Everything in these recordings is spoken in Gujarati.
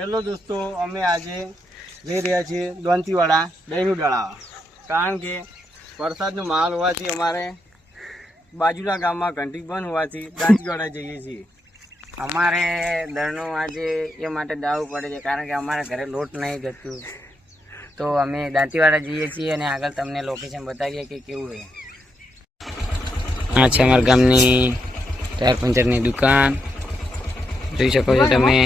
હેલો દોસ્તો, અમે આજે જઈ રહ્યા છીએ દોંતીવાડા દહીંનું દળાવ, કારણ કે વરસાદનો માહોલ હોવાથી અમારે બાજુના ગામમાં ઘંટી બંધ હોવાથી દાંતીવાડા જઈએ છીએ. અમારે દળનું આજે એ માટે દાવવું પડે છે કારણ કે અમારા ઘરે લોટ નહીં જતું, તો અમે દાંતીવાડા જઈએ છીએ અને આગળ તમને લોકેશન બતાવીએ કે કેવું છે. આ છે અમારા ગામની ટાયર પંચરની દુકાન, જોઈ શકો છો તમે.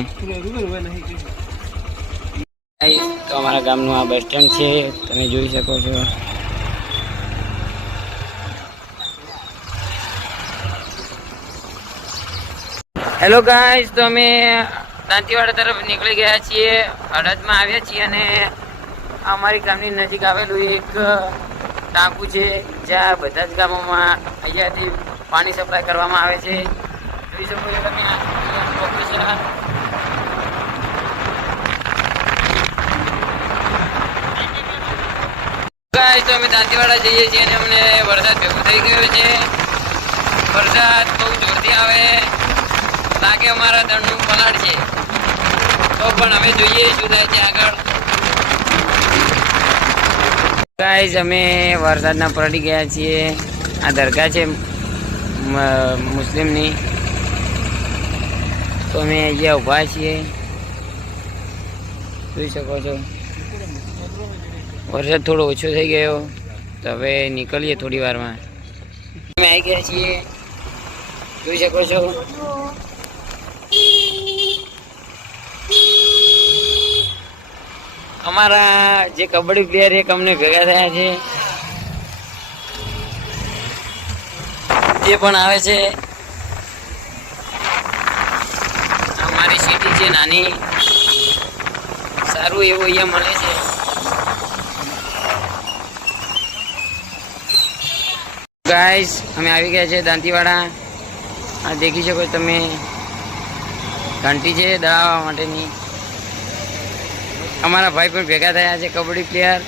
તો અમારા ગામનું આ બસ સ્ટેન્ડ છે, તમે જોઈ શકો છો. હેલો ગાઈસ, તો અમે દાંતીવાડા તરફ નીકળી ગયા છીએ, હળદમાં આવ્યા છીએ અને અમારી ગામની નજીક આવેલું એક ટાંકુ છે જ્યાં બધા જ ગામોમાં અહીંયાથી પાણી સપ્લાય કરવામાં આવે છે. જોઈ શકો છો તમે લોકેશન. ગાઈસ, તો અમે દાંતીવાડા જઈએ છીએ અને અમને વરસાદ ભેગો થઈ ગયો છે. વરસાદ બહુ જોરથી આવે લાગે, અમારા દળનું પલાળ છે, તો પણ અમે જોઈએ શું થાય છે આગળ. ગાઈસ, અમે વરસાદના પલટી ગયા છીએ. આ દરગાહ છે મુસ્લિમની, તો અમે અહીંયા ઊભા છીએ, જોઈ શકો છો. વરસાદ થોડો ઓછો થઈ ગયો, તો હવે નીકળીએ થોડી વારમાં. અમે આવી ગયા છીએ, જોઈ શકો છો. અમારા જે કબડ્ડી પ્લેયર એક અમને ભેગા થયા છે, તે પણ આવે છે. અમારી સિટી છે નાની, સારું એવું અહીંયા મળે છે. ગાઈસ, અમે આવી ગયા છે દાંતીવાડા. આ દેખી શકો તમે, ઘંટી છે દળાવવા માટેની. અમારા ભાઈ પણ ભેગા થયા છે, કબડ્ડી પ્લેયર,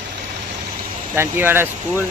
દાંતીવાડા સ્કૂલ.